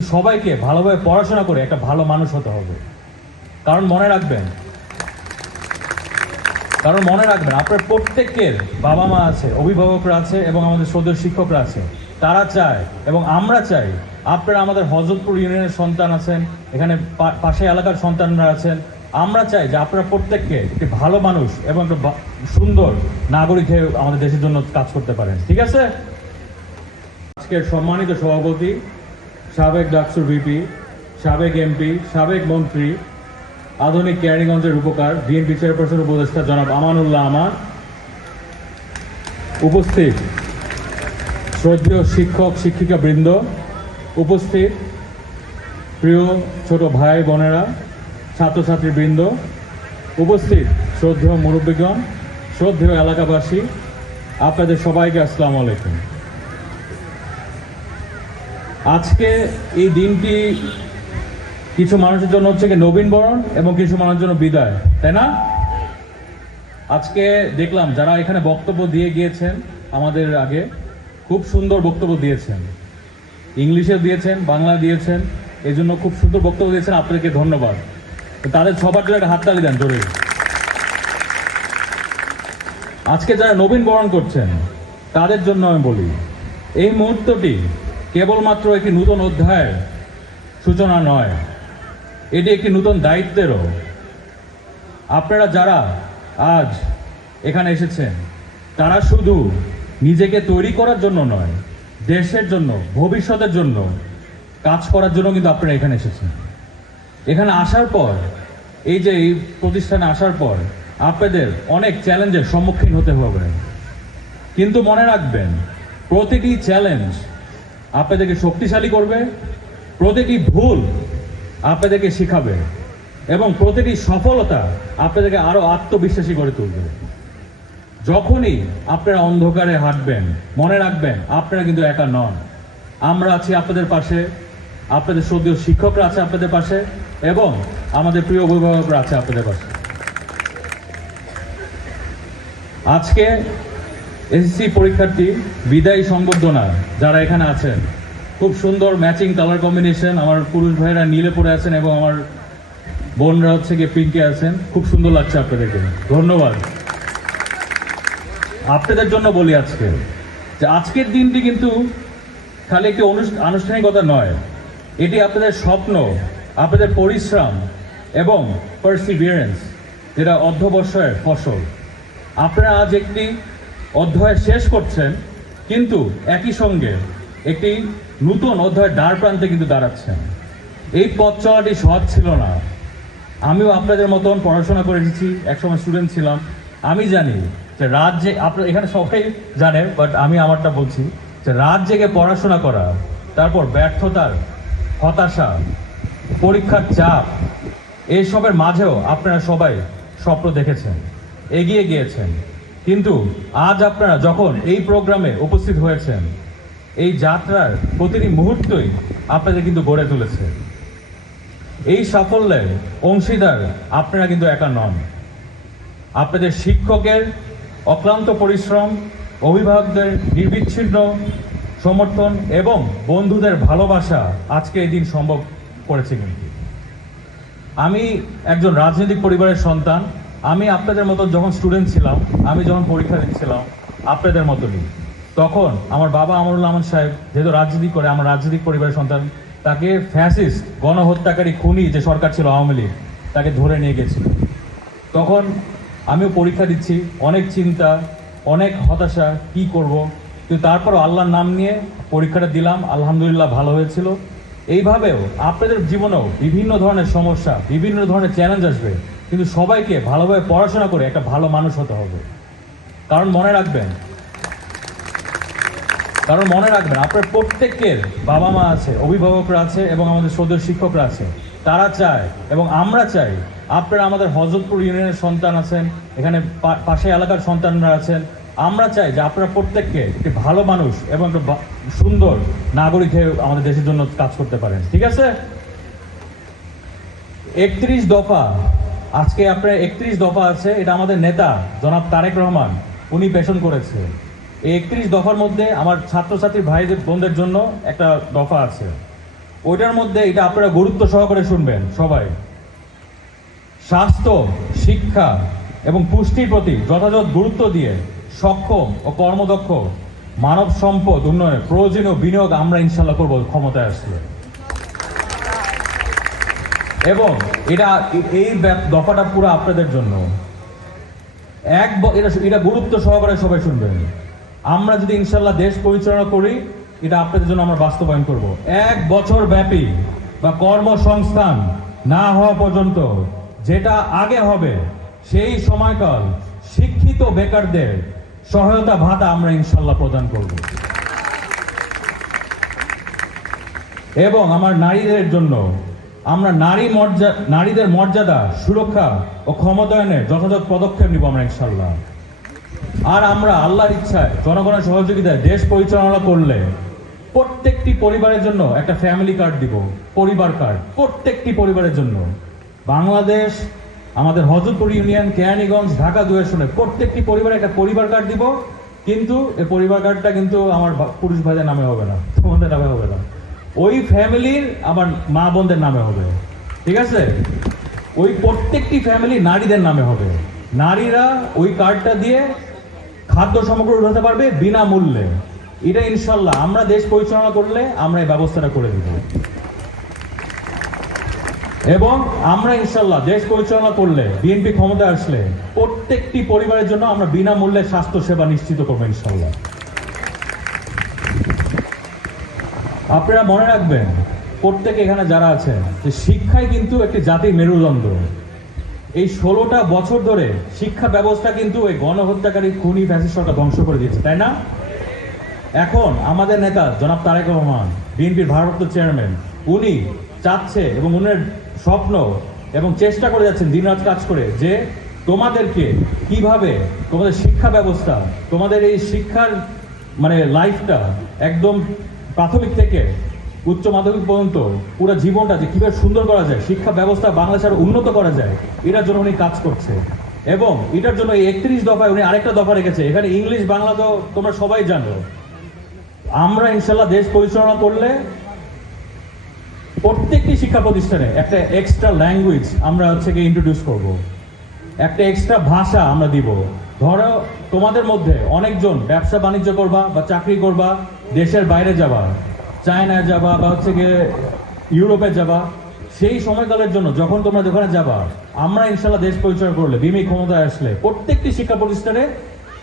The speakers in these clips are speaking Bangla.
সবাইকে ভালোভাবে পড়াশোনা করে একটা ভালো মানুষ হতে হবে। কারণ মনে রাখবেন, কারণ মনে রাখবেন, আপনার প্রত্যেকের বাবা মা আছে, অভিভাবকরা আছে এবং আমাদের সদস্য শিক্ষকরা আছে। তারা চায় এবং আমরা চাই আপনারা আমাদের হজরতপুর ইউনিয়নের সন্তান আছেন, এখানে পাশে এলাকার সন্তানরা আছেন। আমরা চাই যে আপনারা প্রত্যেককে একটি ভালো মানুষ এবং একটা সুন্দর নাগরিক হয়ে আমাদের দেশের জন্য কাজ করতে পারেন। ঠিক আছে? আজকের সম্মানিত সভাপতি সাবেক ডাকসুর ভিপি, সাবেক এমপি, সাবেক মন্ত্রী, আধুনিক ক্যারিগঞ্জের উপকার, বিএনপি চেয়ারপারসন উপদেষ্টা জনাব আমানুল্লাহ আমার। উপস্থিত শ্রদ্ধেয় শিক্ষক, শিক্ষিকা বৃন্দ, উপস্থিত প্রিয় ছোট ভাই, বোনেরা, ছাত্রছাত্রী বৃন্দ, উপস্থিত শ্রদ্ধেয় মুরব্বীগণ, শ্রদ্ধেয় এলাকাবাসী, আপনাদের সবাইকে আসসালামু আলাইকুম। আজকে এই দিনটি কিছু মানুষের জন্য হচ্ছে নবীন বরণ এবং কিছু মানুষের জন্য বিদায়, তাই না? আজকে দেখলাম যারা এখানে বক্তব্য দিয়ে গিয়েছেন আমাদের আগে, খুব সুন্দর বক্তব্য দিয়েছেন। ইংলিশে দিয়েছেন বাংলা দিয়েছেন এই জন্য খুব সুন্দর বক্তব্য দিয়েছেন, আপনাদেরকে ধন্যবাদ। তাদের সবার জন্য একটা হাততালি দেন জোরে। আজকে যারা নবীন বরণ করছেন, তাদের জন্য আমি বলি, এই মুহূর্তটি কেবলমাত্র একটি নূতন অধ্যায়ের সূচনা নয়। এটি একটি নূতন দায়িত্বেরও। আপনারা যারা আজ এখানে এসেছেন, তারা শুধু নিজেকে তৈরি করার জন্য নয়, দেশের জন্য, ভবিষ্যতের জন্য কাজ করার জন্য কিন্তু আপনারা এখানে এসেছেন। এখানে আসার পর, এই যে এই প্রতিষ্ঠানে আসার পর আপনাদের অনেক চ্যালেঞ্জের সম্মুখীন হতে হবে। কিন্তু মনে রাখবেন, প্রতিটি চ্যালেঞ্জ আপনাদেরকে শক্তিশালী করবে, প্রতিটি ভুল আপনাদেরকে শিখাবে এবং প্রতিটি সফলতা আপনাদেরকে আরও আত্মবিশ্বাসী করে তুলবে। যখনই আপনারা অন্ধকারে হাঁটবেন, মনে রাখবেন, আপনারা কিন্তু একা নন। আমরা আছি আপনাদের পাশে, আপনাদের শ্রদ্ধেয় শিক্ষকরা আছে আপনাদের পাশে এবং আমাদের প্রিয় অভিভাবকরা আছে আপনাদের পাশে। আজকে এসএসসি পরীক্ষার্থী বিদায়ী সংবর্ধনা, যারা এখানে আছেন। খুব সুন্দর ম্যাচিং কালার কম্বিনেশন আমার পুরুষ ভাইরা নীলে পরে আছেন এবং আমার বোনরা হচ্ছে গিয়ে পিঙ্কে আছেন। খুব সুন্দর লাগছে আপনাদেরকে। ধন্যবাদ। আপনাদের জন্য বলি আজকে, যে আজকের দিনটি কিন্তু খালি একটি আনুষ্ঠানিকতা নয়। এটি আপনাদের স্বপ্ন, আপনাদের পরিশ্রম এবং পার্সিভিয়ারেন্স যেটা অধ্যবসায়ের ফসল। আপনারা আজ একটি অধ্যায় শেষ করছেন, কিন্তু একই সঙ্গে একটি নতুন অধ্যায়ের দ্বার প্রান্তে কিন্তু দাঁড়াচ্ছেন। এই পথ চলাটি সহজ ছিল না। আমিও আপনাদের মতন পড়াশোনা করে এসেছি, একসময় স্টুডেন্ট ছিলাম। আমি জানি যে রাত যে আপনার, এখানে সবাই জানে বাট আমি আমারটা বলছি যে রাত জেগে পড়াশোনা করা, তারপর ব্যর্থতার, হতাশা, পরীক্ষার চাপ এইসবের মাঝেও আপনারা সবাই স্বপ্ন দেখেছেন, এগিয়ে গিয়েছেন। কিন্তু আজ আপনারা যখন এই প্রোগ্রামে উপস্থিত হয়েছেন, এই যাত্রার প্রতিটি মুহূর্তই আপনাদের কিন্তু গড়ে তুলেছে। এই সাফল্যের অংশীদার আপনারা কিন্তু একা নন। আপনাদের শিক্ষকের অক্লান্ত পরিশ্রম, অভিভাবকদের নির্বিচ্ছিন্ন সমর্থন এবং বন্ধুদের ভালোবাসা আজকে এই দিন সম্ভব করেছে কিন্তু। আমি একজন রাজনৈতিক পরিবারের সন্তান আমি আপনাদের মতো যখন স্টুডেন্ট ছিলাম, আমি যখন পরীক্ষা দিচ্ছিলাম, আপনাদের মতনই। তখন আমার বাবা আমরুল আহমদ সাহেব যেহেতু রাজনীতি করে, আমার রাজনৈতিক পরিবারের সন্তান, তাকে ফ্যাসিস্ট গণহত্যাকারী খুনি যে সরকার ছিল আওয়ামী লীগ, তাকে ধরে নিয়ে গেছিল। তখন আমিও পরীক্ষা দিচ্ছি, অনেক চিন্তা, অনেক হতাশা, কি করব? কিন্তু তারপরও আল্লাহর নাম নিয়ে পরীক্ষাটা দিলাম, আলহামদুলিল্লাহ ভালো হয়েছিল। এইভাবেও আপনাদের জীবনেও বিভিন্ন ধরনের সমস্যা, বিভিন্ন ধরনের চ্যালেঞ্জ আসবে। কিন্তু সবাইকে ভালোভাবে পড়াশোনা করে একটা ভালো মানুষ হতে হবে। কারণ মনে রাখবেন, কারণ মনে রাখবেন, আপনার প্রত্যেকের বাবা মা আছে, অভিভাবকরা আছে এবং আমাদের সদস্য শিক্ষকরা আছে। তারা চায় এবং আমরা চাই আপনারা আমাদের হজরতপুর ইউনিয়নের সন্তান আছেন, এখানে পাশে এলাকার সন্তানরা আছেন। আমরা চাই যে আপনারা প্রত্যেককে একটি ভালো মানুষ এবং একটা সুন্দর নাগরিক হয়ে আমাদের দেশের জন্য কাজ করতে পারেন। ঠিক আছে? একত্রিশ দফা আজকে আপনার একত্রিশ দফা আছে, এটা আমাদের নেতা, জনাব তারেক রহমান, উনি পেশন করেছে। এই একত্রিশ দফার মধ্যে আমার ছাত্রছাত্রী ভাইদের, বোনদের জন্য একটা দফা আছে। ওইটার মধ্যে এটা আপনারা গুরুত্ব সহকারে শুনবেন, সবাই। স্বাস্থ্য, শিক্ষা এবং পুষ্টির প্রতি যথাযথ গুরুত্ব দিয়ে সক্ষম ও কর্মদক্ষ মানব সম্পদ উন্নয়নে প্রয়োজনীয় বিনিয়োগ আমরা ইনশাল্লাহ করব ক্ষমতায় আসলে। এবং এটা এই দফাটা পুরো আপনাদের জন্য। এক এটা এটা গুরুত্ব সহকারে সবাই শুনবেন। আমরা যদি ইনশাল্লাহ দেশ পরিচালনা করি, এটা আপনাদের জন্য আমরা বাস্তবায়ন করব। এক বছর ব্যাপী বা কর্মসংস্থান না হওয়া পর্যন্ত যেটা আগে হবে, সেই সময়কাল শিক্ষিত বেকারদের সহায়তা ভাতা আমরা ইনশাল্লাহ প্রদান করব। এবং আমার নারীদের জন্য আমরা নারী মর্যাদা নারীদের মর্যাদা, সুরক্ষা ও ক্ষমতায়নের যথাযথ পদক্ষেপ নিব আমরা ইনশাল্লাহ আর আমরা আল্লাহর ইচ্ছায় জনগণের সহযোগিতায় দেশ পরিচালনা করলে প্রত্যেকটি পরিবারের জন্য একটা ফ্যামিলি কার্ড দিব, পরিবার কার্ড প্রত্যেকটি পরিবারের জন্য। বাংলাদেশ, আমাদের হজরতপুর ইউনিয়ন, কেরানীগঞ্জ, ঢাকা দুয়েশনে প্রত্যেকটি পরিবারে একটা পরিবার কার্ড দিব, কিন্তু এই পরিবার কার্ডটা কিন্তু আমার পুরুষ ভাইদের নামে হবে না, তোমাদের নামে হবে না। ওই ফ্যামিলির আমার মা বোনদের নামে হবে। ঠিক আছে? ওই প্রত্যেকটি ফ্যামিলি নারীদের নামে হবে। নারীরা ওই কার্ডটা দিয়ে খাদ্য সামগ্রী উঠাতে পারবে বিনামূল্যে। এটা ইনশাল্লাহ, আমরা দেশ পরিচালনা করলে আমরা এই ব্যবস্থাটা করে দিব। এবং আমরা ইনশাল্লাহ দেশ পরিচালনা করলে, বিএনপি ক্ষমতায় আসলে প্রত্যেকটি পরিবারের জন্য আমরা বিনামূল্যে স্বাস্থ্য সেবা নিশ্চিত করব ইনশাল্লাহ। আপনারা মনে রাখবেন, প্রত্যেকে এখানে যারা আছেন, যে শিক্ষাই কিন্তু একটি জাতির মেরুদণ্ড। এই ষোলোটা বছর ধরে শিক্ষা ব্যবস্থা কিন্তু এই গণহত্যাকারী খুনি ফ্যাসিস্ট সরকার ধ্বংস করে দিয়েছে, তাই না? এখন আমাদের নেতা জনাব তারেক রহমান, বিএনপির ভারপ্রাপ্ত চেয়ারম্যান, উনি চাচ্ছে এবং উনার স্বপ্ন এবং চেষ্টা করে যাচ্ছেন দিনরাত কাজ করে যে তোমাদেরকে কীভাবে তোমাদের শিক্ষা ব্যবস্থা, তোমাদের এই শিক্ষার মানে লাইফটা একদম প্রাথমিক থেকে উচ্চ মাধ্যমিক পর্যন্ত পুরো জীবনটা যে কীভাবে সুন্দর করা যায়, শিক্ষা ব্যবস্থা বাংলাদেশের উন্নত করা যায়, এটার জন্য উনি কাজ করছে। এবং এটার জন্য এই একত্রিশ দফায় উনি আরেকটা দফা রেখেছে। এখানে ইংলিশ, বাংলা তো তোমরা সবাই জানো। আমরা ইনশাল্লাহ দেশ পরিচালনা করলে প্রত্যেকটি শিক্ষা প্রতিষ্ঠানে একটা এক্সট্রা ল্যাঙ্গুয়েজ আমরা হচ্ছে গিয়ে ইন্ট্রোডিউস করব। একটা এক্সট্রা ভাষা আমরা দিব। ধরো তোমাদের মধ্যে অনেকজন ব্যবসা বাণিজ্য করবা বা চাকরি করবা দেশের বাইরে যাবা চায়নায় যাবা বা হচ্ছে গিয়ে ইউরোপে যাবা সেই সময়কালের জন্য যখন তোমরা যেখানে যাবা, আমরা ইনশাল্লাহ দেশ পরিচয় করলে, বিমি ক্ষমতায় আসলে প্রত্যেকটি শিক্ষা প্রতিষ্ঠানে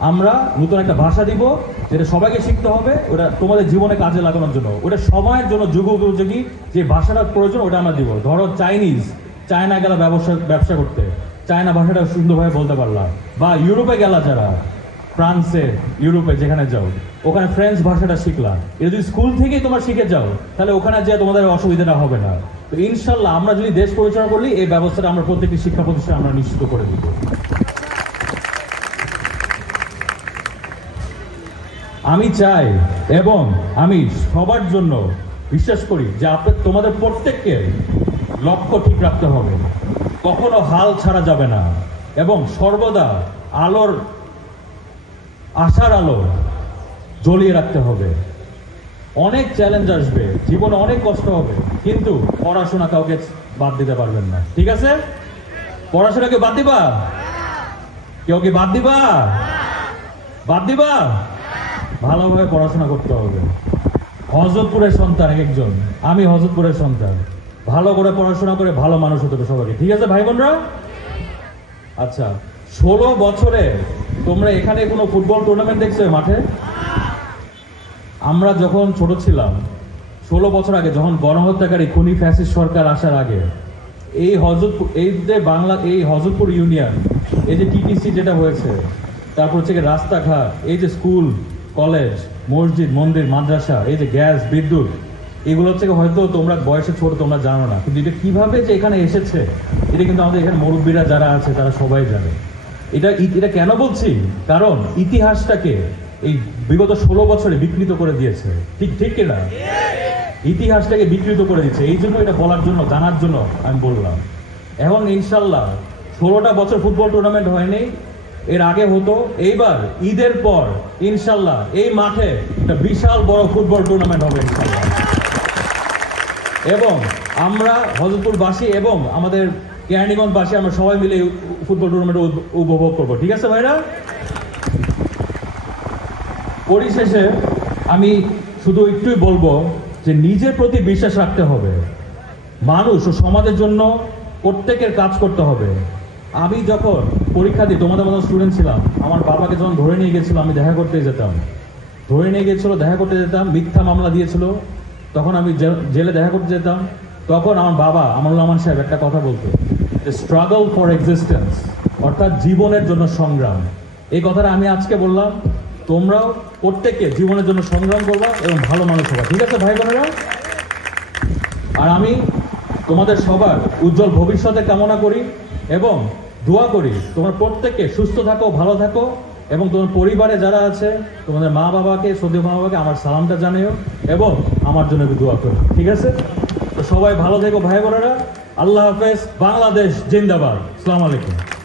আমরা নতুন একটা ভাষা দিব, যেটা সবাইকে শিখতে হবে, ওটা তোমাদের জীবনে কাজে লাগানোর জন্য। ওটা সময়ের জন্য যুগ উপযোগী যে ভাষাটা প্রয়োজন, ওটা আমরা দিব। ধরো চাইনিজ, চায়না গেলা ব্যবসা ব্যবসা করতে। চায়না ভাষাটা সুন্দরভাবে বলতে পারলাম। বা ইউরোপে গেলা যারা ফ্রান্সে, ইউরোপে যেখানে যাও, ওখানে ফ্রেঞ্চ ভাষাটা শিখলা। এটা যদি স্কুল থেকেই তোমরা শিখে যাও, তাহলে ওখানে যে তোমাদের অসুবিধাটা হবে না। তো ইনশাল্লাহ আমরা যদি দেশ পরিচালনা করলি এই ব্যবস্থাটা আমরা প্রত্যেকটি শিক্ষা প্রতিষ্ঠানে আমরা নিশ্চিত করে দিব। আমি চাই এবং আমি সবার জন্য বিশ্বাস করি যে আপনার তোমাদের প্রত্যেককে লক্ষ্য ঠিক রাখতে হবে। কখনো হাল ছাড়া যাবে না। এবং সর্বদা আলোর আশার আলো জ্বলিয়ে রাখতে হবে। অনেক চ্যালেঞ্জ আসবে, জীবনে অনেক কষ্ট হবে, কিন্তু পড়াশোনা কাউকে বাদ দিতে পারবেন না। ঠিক আছে? পড়াশোনাকে বাদ দিবা? কেউ কি বাদ দিবা? বাদ দিবা? ভালোভাবে পড়াশোনা করতে হবে। হজরতপুরের সন্তান একজন, আমি হজরতপুরের সন্তান। ভালো করে পড়াশোনা করে ভালো মানুষ হতে হবে সবাইকে। ঠিক আছে ভাই বোনরা? আচ্ছা ষোলো বছরে তোমরা এখানে কোনো ফুটবল টুর্নামেন্ট দেখছ মাঠে? আমরা যখন ছোট ছিলাম, ষোলো বছর আগে যখন গণহত্যাকারী খুনি ফ্যাসিস্ট সরকার আসার আগে, এই হজরতপুর, এই যে বাংলা, এই হজরতপুর ইউনিয়ন, এই যে টিটিসি যেটা হয়েছে, তারপর হচ্ছে রাস্তাঘাট, এই যে স্কুল, কলেজ, মসজিদ, মন্দির, মাদ্রাসা, এই যে গ্যাস, বিদ্যুৎ, এগুলো হচ্ছে হয়তো তোমরা বয়সে ছোট, তোমরা জানো না। কিন্তু এটা কীভাবে যে এখানে এসেছে, এটা কিন্তু আমাদের এখানে মুরব্বীরা যারা আছে, তারা সবাই জানে। এটা এটা কেন বলছি? কারণ ইতিহাসটাকে এই বিগত ষোলো বছরে বিকৃত করে দিয়েছে। ঠিক ঠিক কিনা? ইতিহাসটাকে বিকৃত করে দিচ্ছে এই জন্য এটা বলার জন্য, জানার জন্য আমি বললাম। এখন ইনশাল্লাহ ষোলোটা বছর ফুটবল টুর্নামেন্ট হয়নি। এর আগে হতো। এইবার ঈদের পর ইনশাল্লাহ এই মাঠে একটা বিশাল বড় ফুটবল টুর্নামেন্ট হবে ইনশাল্লাহ। এবং আমরা হজরতপুরবাসী এবং আমাদের কেরানীগঞ্জবাসী আমরা সবাই মিলে ফুটবল টুর্নামেন্ট উপভোগ করব। ঠিক আছে ভাইরা? পরিশেষে আমি শুধু একটুই বলব যে নিজের প্রতি বিশ্বাস রাখতে হবে। মানুষ ও সমাজের জন্য প্রত্যেকের কাজ করতে হবে। আমি যখন পরীক্ষা দিই, তোমাদের মতো স্টুডেন্ট ছিলাম, আমার বাবাকে যখন ধরে নিয়ে গেছিল, আমি দেখা করতে যেতাম। ধরে নিয়ে গেছিল, দেখা করতে যেতাম, মিথ্যা মামলা দিয়েছিল। তখন আমি জেলে দেখা করতে যেতাম। তখন আমার বাবা আমানুল রহমান সাহেব একটা কথা বলতো স্ট্রাগল ফর এক্সিস্টেন্স অর্থাৎ জীবনের জন্য সংগ্রাম। এই কথাটা আমি আজকে বললাম, তোমরাও প্রত্যেককে জীবনের জন্য সংগ্রাম করবা এবং ভালো মানুষ হবা। ঠিক আছে, ভাই বোনেরা? আর আমি তোমাদের সবার উজ্জ্বল ভবিষ্যতে কামনা করি এবং দোয়া করি, তোমরা প্রত্যেককে সুস্থ থাকো, ভালো থাকো এবং তোমার পরিবারে যারা আছে, তোমাদের মা বাবাকে সদ্য মা বাবাকে, আমার সালামটা জানিও এবং আমার জন্য দোয়া করো। ঠিক আছে? তো সবাই ভালো থেকো, ভাই বোনেরা। আল্লাহ হাফেজ বাংলাদেশ জিন্দাবাদ। আসসালামু আলাইকুম।